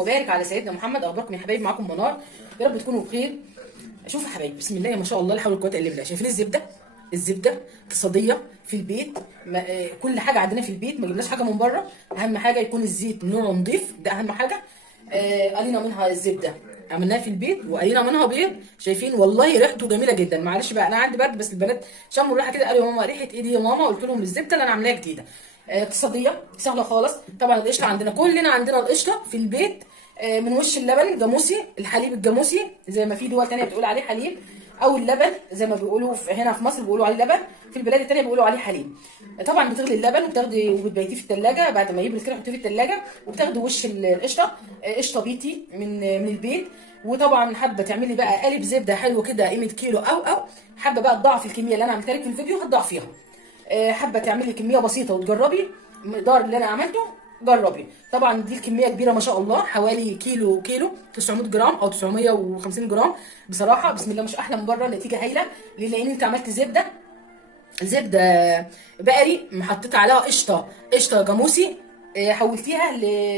وبارك على سيدنا محمد. اخباركم يا حبايبي؟ معاكم منار، يا رب تكونوا بخير. شوفوا يا حبايبي، بسم الله ما شاء الله لا حول ولا قوه الا بالله. شايفين الزبده اقتصاديه في البيت. كل حاجه عندنا في البيت، ما جبناش حاجه من بره. اهم حاجه يكون الزيت نوعه نضيف، ده اهم حاجه. قلينا منها الزبده عملناها في البيت، وقلينا منها بيض. شايفين والله ريحته جميله جدا. معلش بقى انا عندي برد، بس البنات شموا الريحه كده قالوا يا ماما ريحه ايه دي يا ماما؟ قلت لهم الزبده اللي انا عاملاها جديده. اقتصاديه سهله خالص. طبعا القشطه عندنا، كلنا عندنا القشطه في البيت. من وش اللبن جاموسي، الحليب الجاموسي زي ما في دول تانية بتقول عليه حليب، او اللبن زي ما بيقولوا هنا في مصر بيقولوا عليه لبن، في البلاد التانية بيقولوا عليه حليب. طبعا بتغلي اللبن وبتاخدي وبتبيتيه في الثلاجه، بعد ما يبرد كده تحطيه في الثلاجه، وبتاخدي وش القشطه. قشطه بيتي من البيت. وطبعا حابه تعملي بقى قالب زبده حلو كده قيمه كيلو، او حابه بقى تضاعفي الكميه اللي انا عملتها لك في الفيديو هتضاعفيها. حابه تعملي كميه بسيطه وتجربي المقدار اللي انا عملته، جربي. طبعا دي الكميه كبيره ما شاء الله، حوالي كيلو 900 جرام او 950 جرام. بصراحه بسم الله مش احلى من بره، نتيجه هايله. ليه؟ لان انت عملت زبده بقري، محطيت عليها قشطه جاموسي، حولتيها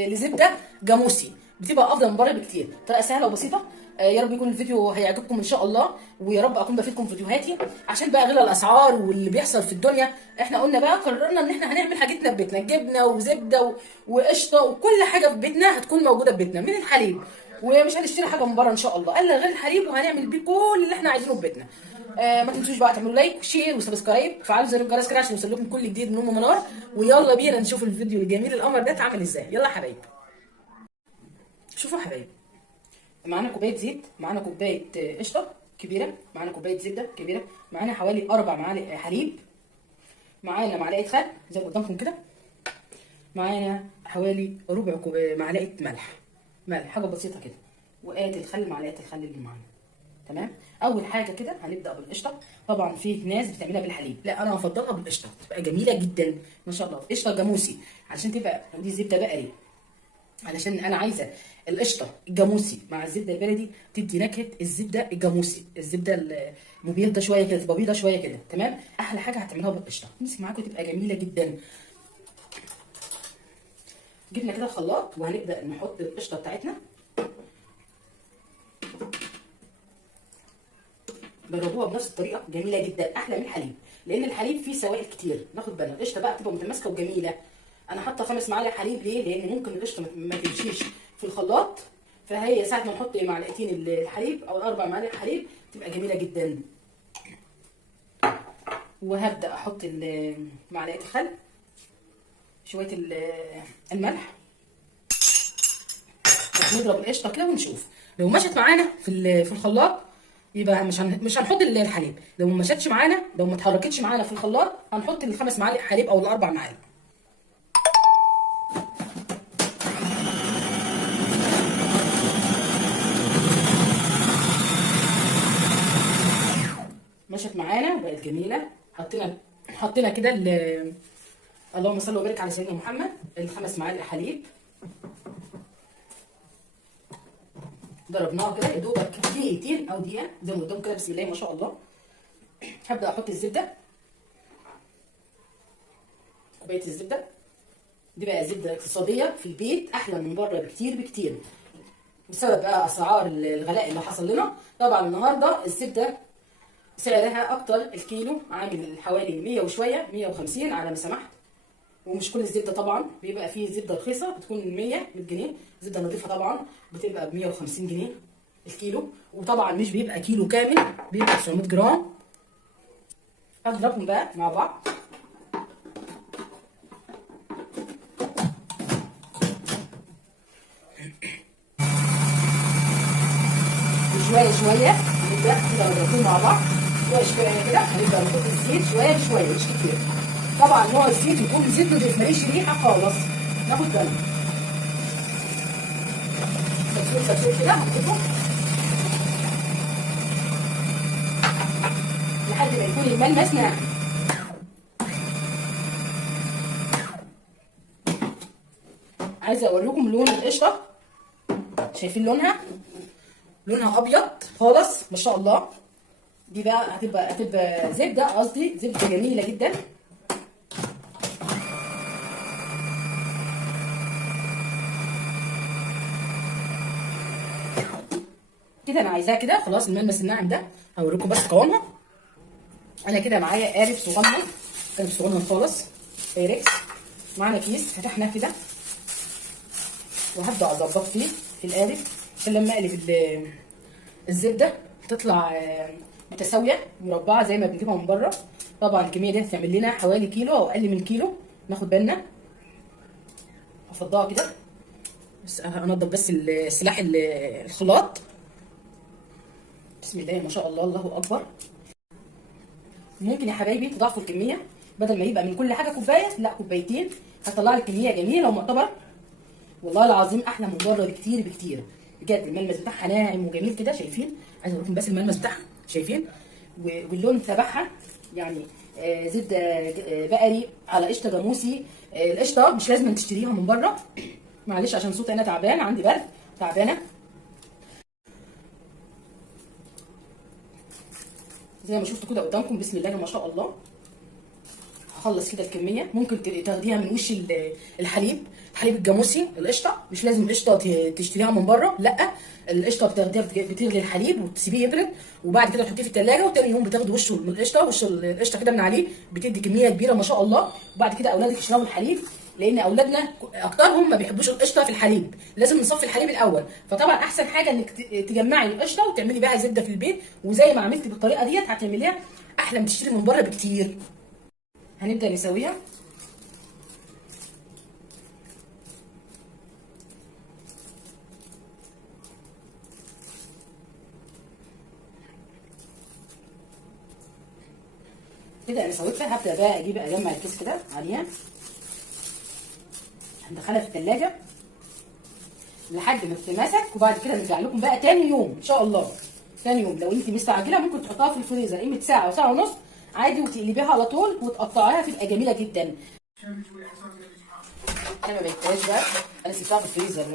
لزبده جاموسي، بتبقى افضل من بره بكتير. طريقه سهله وبسيطه. يا رب يكون الفيديو هيعجبكم ان شاء الله، ويا رب اكون بفيدكم في فيديوهاتي. عشان بقى غير الاسعار واللي بيحصل في الدنيا، احنا قلنا بقى قررنا ان احنا هنعمل حاجتنا في بيتنا، جبنه وزبده وقشطه وكل حاجه في بيتنا هتكون موجوده في بيتنا من الحليب، ومش هنشتري حاجه من بره ان شاء الله، الا غير الحليب، وهنعمل بيه كل اللي احنا عايزينه في بيتنا. ما تنسوش بقى تعملوا لايك وشير وسبسكرايب، فعلوا زر الجرس كده عشان يوصلكم كل جديد من ام منار. ويلا بينا نشوف الفيديو الجميل القمر ده اتعمل ازاي. يلا يا حبايبي، شوفوا يا حبايبي، معانا كوبايه زيت، معانا كوبايه قشطه كبيره، معانا كوبايه زبده كبيره، معانا حوالي 4 معالق حليب، معانا معلقه خل زي ما قدامكم كده، معانا حوالي ربع معلقه ملح حاجه بسيطه كده، وادي الخل، معلقه الخل اللي معانا. تمام. اول حاجه كده هنبدا بالقشطه. طبعا في ناس بتعملها بالحليب، لا انا افضلها بالقشطه، تبقى جميله جدا ما شاء الله. قشطه جاموسي علشان تبقى، ودي زبده بقري علشان انا عايزه القشطه الجاموسي مع الزبده البلدي تدي نكهه الزبده الجاموسي، الزبده المبيضه شويه كده، تبقى بيضه شويه كده. تمام. احلى حاجه هتعملوها بالقشطه، تمسك معاكم تبقى جميله جدا. جبنا كده الخلاط وهنبدا نحط القشطه بتاعتنا. جربوها بنفس الطريقه، جميله جدا، احلى من الحليب، لان الحليب فيه سوائل كتير، ناخد بالنا. القشطه بقى تبقى متماسكه وجميله. انا حاطه 5 معالق حليب، ليه؟ لان ممكن القشطه ما تمشيش في الخلاط، فهي ساعه ما نحط معلقتين الحليب او 4 معالق حليب تبقى جميله جدا. وهبدا احط معلقه الخل، شويه الملح، نضرب القشطه كده ونشوف. لو مشت معانا في الخلاط يبقى مش هنحط الحليب. لو ما مشتش معانا، لو ما اتحركتش معانا في الخلاط، هنحط ال5 معالق حليب او ال4 معالق. مشت معانا وبقت جميله. حطينا كده اللهم صل وبارك على سيدنا محمد، ال5 معالق حليب، ضربناها كده يا دوبك دقيقتين او دقيقه زي ما قدام كده. بسم الله ما شاء الله. هبدا احط الزبده، كوبايه الزبده دي بقى زبده اقتصاديه في البيت، احلى من بره بكتير بكتير، بسبب بقى اسعار الغلاء اللي حصل لنا. طبعا النهارده الزبده سعرها اكتر، الكيلو عامل حوالي 100 وشويه، 150 على ما سمحت. ومش كل الزبده طبعا، بيبقى فيه زبده رخيصه بتكون 100 جنيه، زبده نظيفه طبعا بتبقى ب 150 جنيه الكيلو. وطبعا مش بيبقى كيلو كامل، بيبقى 900 جرام. اضربهم بقى مع بعض شويه، نبدا كده نضربهم مع بعض شويه كده. هنبدا نحط الزيت شويه بشويه مش كتير. طبعا نوع الزيت يكون زيت نضيف ماليش ريحه خالص، ناخد بالنا. سبسول كده هنحطه لحد ما يكون الملمس ناعم. عايزه اوريكم لون القشطه، شايفين لونها ابيض خالص ما شاء الله. دي بقى هتبقى زبده، قصدي زبده جميله جدا. كده انا عايزاها كده خلاص. الملمس الناعم ده هوريكم بس قوامها. انا كده معايا قالب صغنن، قالب صغنن خالص بايركس. معانا كيس فتحناه كده وهبدا اظبط فيه في القالب عشان لما اقلب الزبده تطلع متساويه مربعه زي ما بنجيبها من بره. طبعا الكميه دي هتعمل لنا حوالي كيلو او اقل من كيلو، ناخد بالنا. افضها كده بس انضف بس السلاح الخلاط. بسم الله ما شاء الله، الله اكبر. ممكن يا حبايبي تضاعفوا الكميه، بدل ما يبقى من كل حاجه كوبايه لا كوبايتين، هتطلع لك كميه جميله ومعتبره. والله العظيم احلى من بره بكتير بكتير بجد. الملمس بتاعها ناعم وجميل كده، شايفين؟ عايزه اقول لكم بس الملمس بتاعها شايفين، واللون تبعها يعني زبده بقري على قشطه جاموسي. القشطه مش لازم تشتريها من بره. معلش عشان صوتي انا تعبان، عندي برد تعبانه. زي ما شفتوا كده قدامكم، بسم الله ما شاء الله. هخلص كده الكميه. ممكن تاخديها من وش الحليب الجاموسي. القشطه مش لازم قشطه تشتريها من بره، لا القشطه بتاخديها بتغلي الحليب وتسيبيه يبرد، وبعد كده تحطيه في الثلاجه، وتاني يوم بتاخدي وشه من القشطه، وش القشطه كده من عليه، بتدي كميه كبيره ما شاء الله. وبعد كده اولادك يشربوا الحليب، لان اولادنا اكترهم ما بيحبوش القشطه في الحليب، لازم نصفي الحليب الاول. فطبعا احسن حاجه انك تجمعي القشطه وتعملي بيها زبده في البيت، وزي ما عملتي بالطريقه ديت هتعمليها احلى من تشتري من بره بكتير. هنبدا نسويها. كده انا سويتها. هبدا بقى اجمع الكيس كده عليها، هندخلها في الثلاجه لحد ما تتماسك، وبعد كده نرجع لكم بقى تاني يوم ان شاء الله. تاني يوم لو انت مستعجله ممكن تحطها في الفريزر قيمه ساعه او ساعه ونص عادي، وتقلبيها على طول وتقطعيها، تبقى جميله جدا. انا ما بقيتهاش بقى، انا سبتها في الفريزر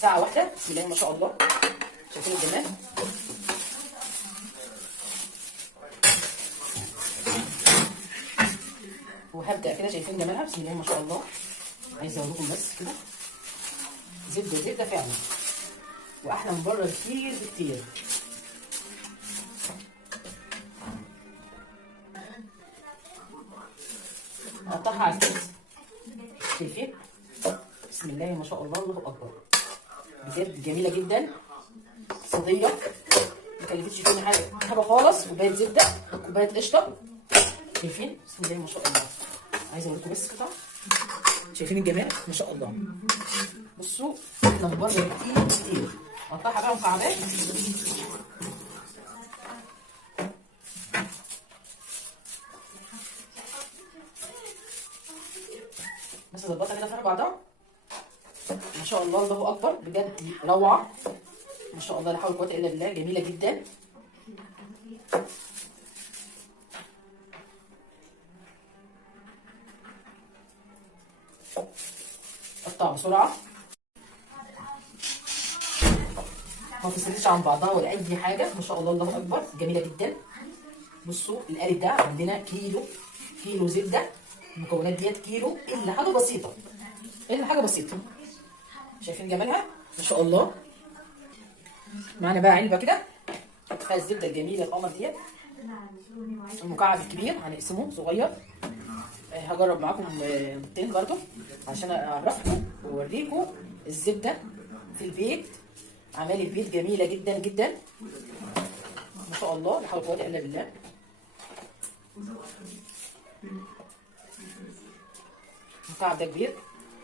ساعه واحده. بسم الله ما شاء الله، شايفين الجمال؟ وهبدا كده، شايفين جمالها؟ بسم الله ما شاء الله. عايزه اقول لكم بس كده زبده فعلا، واحلى من بره كتير بكتير. اقطعها على الكيس، شايفين؟ بسم الله ما شاء الله، الله اكبر. بجد جميله جدا، صيديه ما كلفتش فينا حاجه خالص. كوبايه زبده، كوبايه قشطه، شايفين؟ بسم الله ما شاء الله. عايزه اقول لكم بس قطعه، شايفين الجمال؟ ما شاء الله. بصوا احنا من بره كتير كتير. اقطعها بقى مكعبات. بس اظبطها كده في بعضها. ما شاء الله، الله اكبر، بجد روعه ما شاء الله، لا حول ولا قوه الا بالله. جميله جدا. قطع بسرعه، ما تفصلش عن بعضها ولا اي حاجه. ما شاء الله، الله اكبر، جميله جدا. بصوا القالب ده عندنا كيلو زبده. المكونات ديت كيلو الا حاجه بسيطه، الا حاجه بسيطه. شايفين جمالها؟ ما شاء الله. معانا بقى علبه كده فيها الزبده الجميله القمر ديت. المكعب الكبير هنقسمه صغير. هجرب معاكم بيضتين برضو عشان اعرفكم واوريكم الزبده في البيت. عمال البيت جميله جدا جدا ما شاء الله، لا حول ولا قوه الا بالله. المكعب ده كبير،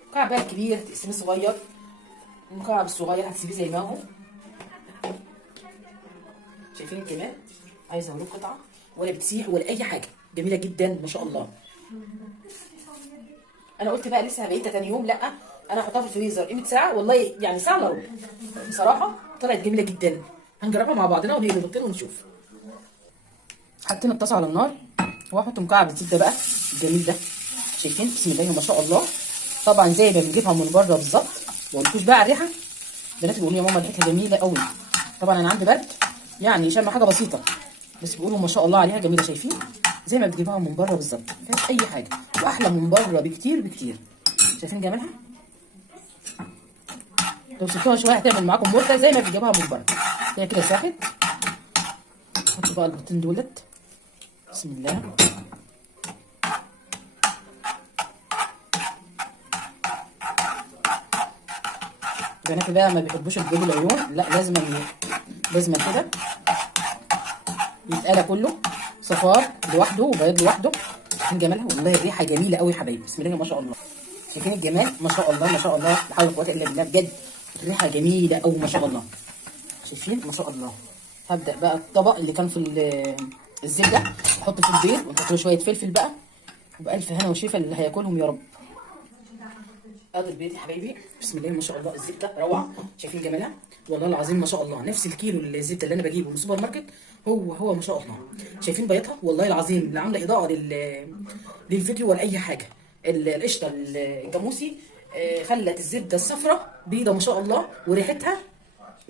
المكعب بقى الكبير هتقسميه صغير، المكعب الصغير هتسيبيه زي ما هو. شايفين الجمال؟ عايزه اوريكم قطعه ولا بتسيح ولا اي حاجه، جميله جدا ما شاء الله. انا قلت بقى لسه هبيتها تاني يوم، لا انا هحطها في الفريزر قيمه ساعه، والله يعني ساعه الا ربع. بصراحه طلعت جميله جدا. هنجربها مع بعضنا ونقلب البيضتين ونشوف. حطينا الطاسه على النار وهحط مكعب الزبده بقى الجميل ده. شايفين؟ بسم الله ما شاء الله. طبعا زي ما بنجيبها من بره بالظبط. ما قلتوش بقى على الريحه، بنات بيقولوا يا ماما ريحتها جميله قوي. طبعا انا عندي برد يعني شم حاجه بسيطه، بس بيقولوا ما شاء الله عليها جميله. شايفين؟ زي ما بتجيبها من بره بالظبط، ما فيهاش اي حاجه، واحلى من بره بكتير بكتير. شايفين جمالها؟ لو سبتوها شويه هتعمل معاكم مرته زي ما بتجيبها من بره. هي كده ساحت. نحط بقى البيضتين دولت. بسم الله. بناتي بقى ما بيحبوش البيض العيون، لا لازم كده يتقلى كله، صفار لوحده وبيض لوحده. شايفين جمالها؟ والله الريحه جميله قوي يا حبايبي، بسم الله ما شاء الله. شايفين الجمال؟ ما شاء الله ما شاء الله، لا حول ولا قوه الا بالله، بجد الريحه جميله قوي ما شاء الله. شايفين؟ ما شاء الله. هبدا بقى الطبق اللي كان في الزبده احط فيه البيض، ونحط له شويه فلفل بقى، وبألف هنا وشفا اللي هياكلهم يا رب. ادي البيض يا حبايبي، بسم الله ما شاء الله. الزبده روعه، شايفين جمالها؟ والله العظيم ما شاء الله. نفس الكيلو الزبده اللي انا بجيبه من السوبر ماركت هو ما شاء الله. شايفين بيضها؟ والله العظيم لا عامله اضاءه للفيديو ولا اي حاجه. القشطه الجاموسي خلت الزبده الصفراء بيضه ما شاء الله، وريحتها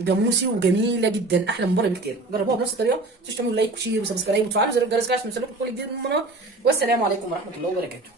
جاموسي وجميله جدا، احلى من بره بكتير. جربوها بنفس الطريقه، ما تنسوش تعملوا لايك وشير وسبسكرايب وتفعلوا زر الجرس عشان يوصلكم كل جديد من المنار. والسلام عليكم ورحمه الله وبركاته.